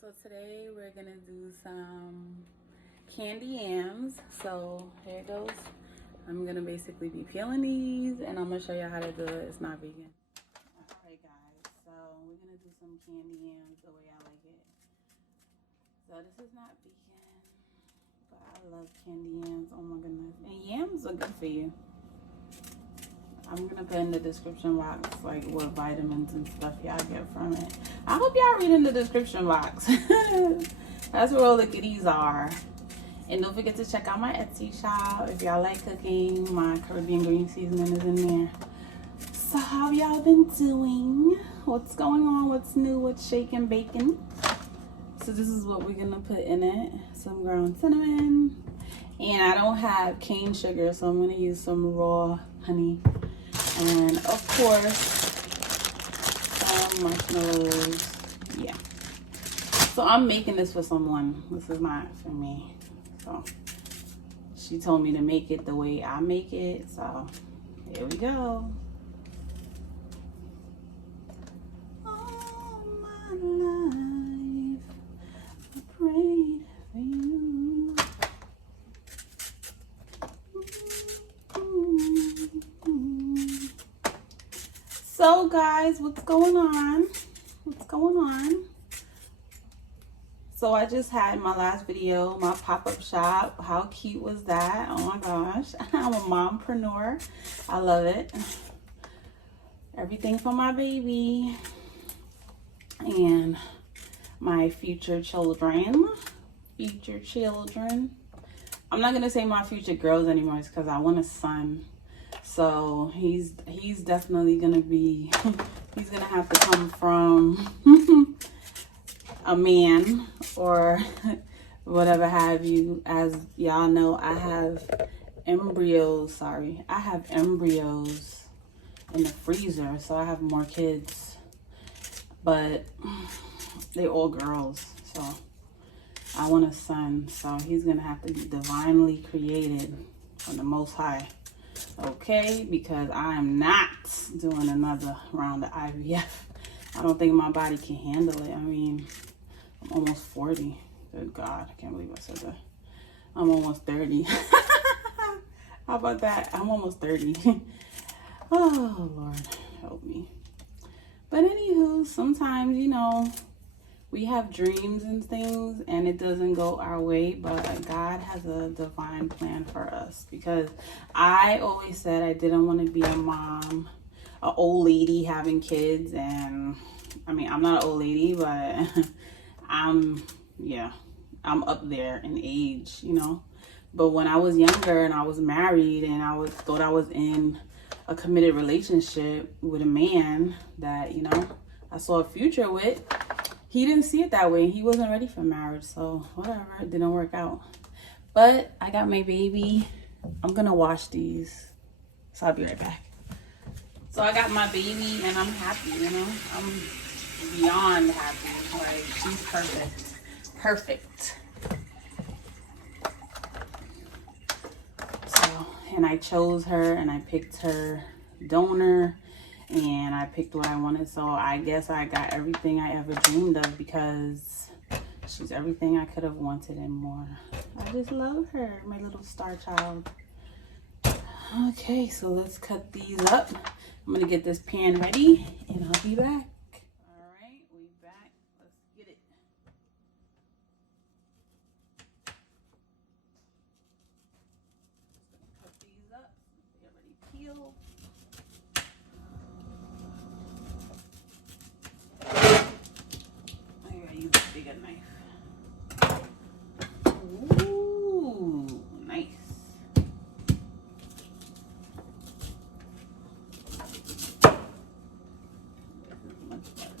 So today we're gonna do some candy yams. So here it goes. I'm gonna basically be peeling these and I'm gonna show you how to do it. It's not vegan. Alright guys, so we're gonna do some candy yams the way I like it. So this is not vegan, but I love candy yams. Oh my goodness. And yams are good for you. I'm gonna put in the description box like what vitamins and stuff y'all get from it. I hope y'all read in the description box. That's where all the goodies are. And don't forget to check out my Etsy shop. If y'all like cooking, my Caribbean green seasoning is in there. So how y'all been doing? What's going on? What's new? What's shaking, baking? So this is what we're gonna put in it. Some ground cinnamon. And I don't have cane sugar, so I'm gonna use some raw honey. And of course, some marshmallows. Yeah. So I'm making this for someone. This is not for me. So she told me to make it the way I make it. So here we go. All my life, I prayed for you. So guys, what's going on? What's going on? So I just had my last video, my pop-up shop. How cute was that? Oh my gosh. I'm a mompreneur. I love it. Everything for my baby and my future children. Future children. I'm not gonna say my future girls anymore because I want a son. So he's definitely gonna be, he's gonna have to come from a man or whatever have you. As y'all know, I have embryos, I have embryos in the freezer, so I have more kids, but they're all girls, so I want a son. So he's gonna have to be divinely created from the Most High. Okay, because I am not doing another round of IVF. I don't think my body can handle it. I mean, I'm almost 40. Good God, I can't believe I said that. I'm almost 30. How about that? I'm almost 30. Oh, Lord, help me. But anywho, sometimes, you know, we have dreams and things and it doesn't go our way, but God has a divine plan for us, because I always said I didn't want to be a mom, an old lady having kids. And I mean, I'm not an old lady, but I'm up there in age, you know. But when I was younger and I was married and thought I was in a committed relationship with a man that, you know, I saw a future with, he didn't see it that way. He wasn't ready for marriage, so whatever, it didn't work out. But I got my baby. I'm gonna wash these, so I'll be right back. So I got my baby and I'm happy, you know. I'm beyond happy. Like, she's perfect. Perfect. So, and I chose her and I picked her donor. And I picked what I wanted, so I guess I got everything I ever dreamed of, because she's everything I could have wanted and more. I just love her, my little star child. Okay, so let's cut these up. I'm gonna get this pan ready and I'll be back. All right, we back. Let's get it. Cut these up. They're already peeled. Use a bigger knife. Ooh, nice. This is much better.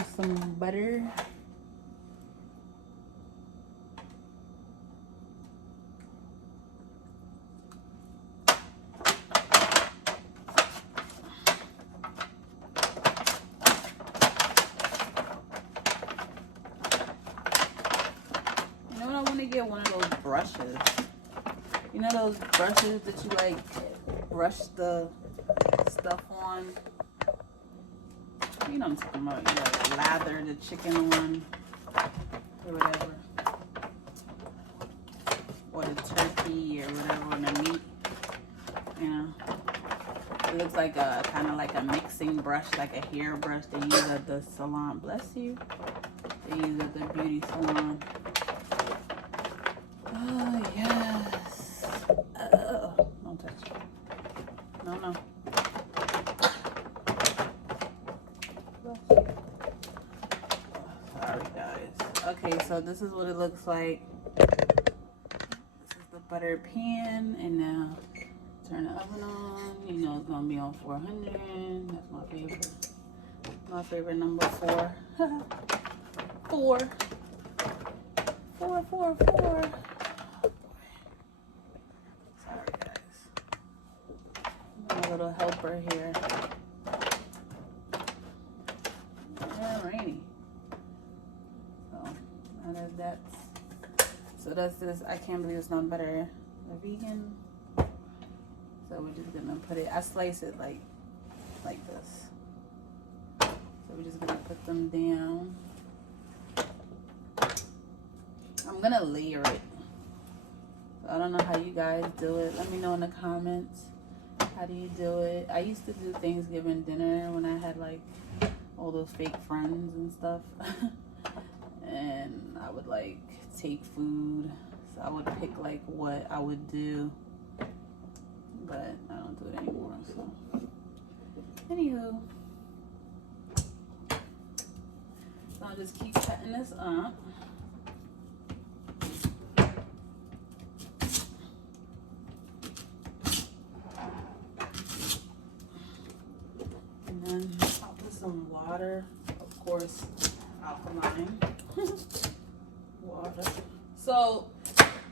with some butter. You know what? I want to get one of those brushes. You know those brushes that you like brush the stuff on? You know what I'm talking about. You like lather the chicken on or whatever. Or the turkey or whatever on the meat. You know. It looks like a kind of like a mixing brush, like a hair brush they use at the salon. Bless you. They use at the beauty salon. Oh yes. Don't touch it. No, no. Sorry guys. Okay, so this is what it looks like. This is the butter pan, and now turn the oven on. You know it's gonna be on 400. That's my favorite. My favorite number 4. 4. 4, 4, 4. Sorry guys. I'm a little helper here. Yeah, rainy. So now that that's this. I can't believe it's not butter. A vegan. So we're just gonna put it. I slice it like this. So we're just gonna put them down. I'm gonna layer it. So I don't know how you guys do it. Let me know in the comments. How do you do it? I used to do Thanksgiving dinner when I had like all those fake friends and stuff. And I would like take food. So I would pick like what I would do. But I don't do it anymore, so. Anywho. So I'll just keep cutting this up. And then I'll put some water, of course, alkaline. Water. So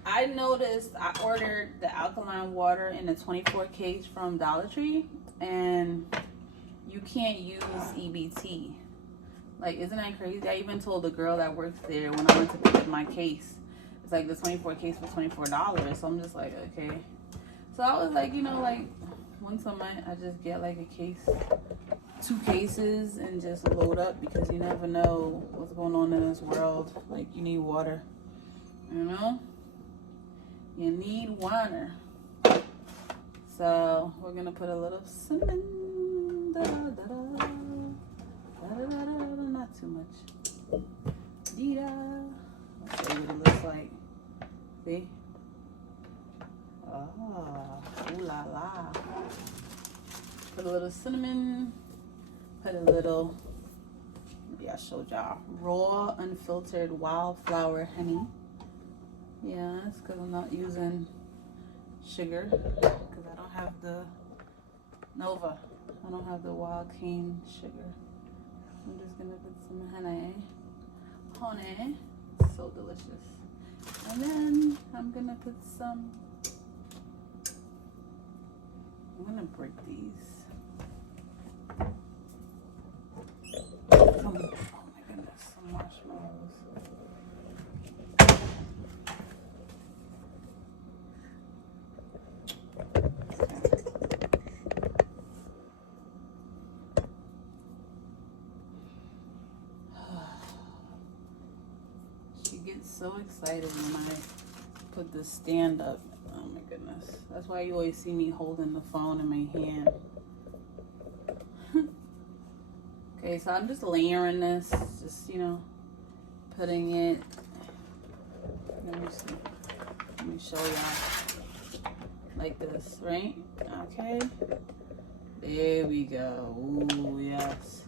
I noticed I ordered the alkaline water in a 24 case from Dollar Tree, and you can't use EBT. Like, isn't that crazy? I even told the girl that works there when I went to pick up my case. It's like the 24 case was $24. So I'm just like, okay. So I was like, you know, like once a month I just get like a case, 2 cases, and just load up, because you never know what's going on in this world. Like, you need water, you know? You need water. So we're gonna put a little cinnamon. Da, da, da, da, da, da, da, not too much. Dee-da. Let's see what it looks like. See? Oh, ooh la la. Put a little cinnamon. Put a little, maybe I showed y'all, raw unfiltered wildflower honey. Yeah, it's because I'm not using sugar, because I don't have the Nova. I don't have the wild cane sugar. I'm just gonna put some honey. Honey, it's so delicious. And then I'm gonna put some. I'm gonna break these. Oh my goodness, some marshmallows. She gets so excited when I put the stand up. Oh my goodness. That's why you always see me holding the phone in my hand. Okay, so I'm just layering this, just, you know, putting it. Let me see. Let me show y'all. Like this, right? Okay. There we go. Ooh, yes.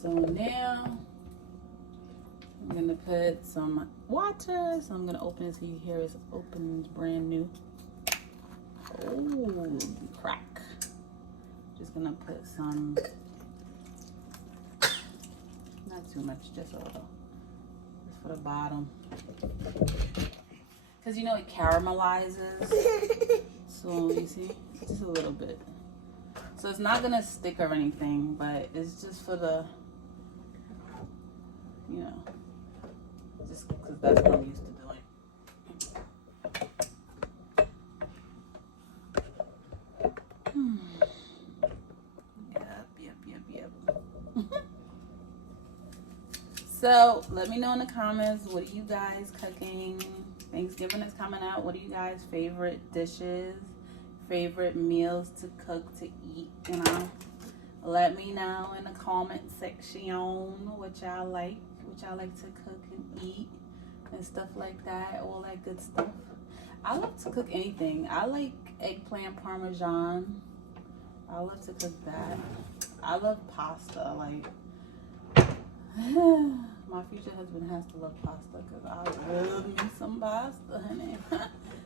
So now I'm gonna put some water. So I'm gonna open it so you hear it's open, it's brand new. Oh, crack. Just gonna put some, not too much, just a little. Just for the bottom. Because you know it caramelizes. So you see, just a little bit. So it's not gonna stick or anything, but it's just for the, you know, just because that's what I'm used to doing. Yep. So let me know in the comments, what are you guys cooking? Thanksgiving is coming out. What are you guys' favorite dishes, favorite meals to cook, to eat, you know? Let me know in the comment section what y'all like to cook and eat and stuff like that, all that good stuff. I love to cook anything. I like eggplant parmesan. I love to cook that. I love pasta. Like, my future husband has to love pasta because I love me some pasta, honey.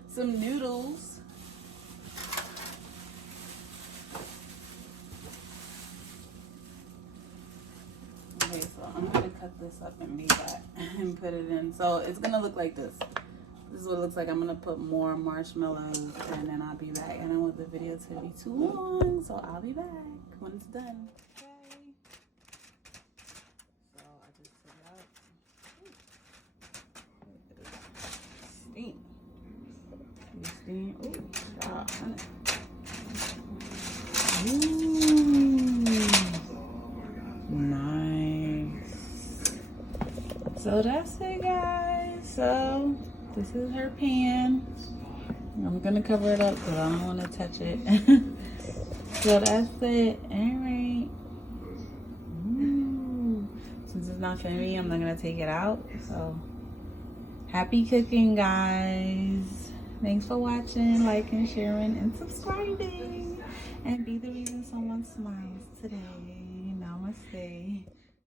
Some noodles. Okay, so I'm gonna cut this up and be back and put it in. So it's gonna look like this. This is what it looks like. I'm gonna put more marshmallows and then I'll be back. I don't want the video to be too long, so I'll be back when it's done. Okay. So I just took it out. Steam. Steam. Ooh, God, honey. Nice. So that's it, guys. So this is her pan. I'm gonna cover it up because I don't want to touch it. So that's it. Alright. Since it's not for me, I'm not gonna take it out. So happy cooking, guys. Thanks for watching, liking, sharing, and subscribing. And be the reason someone smiles today. Namaste.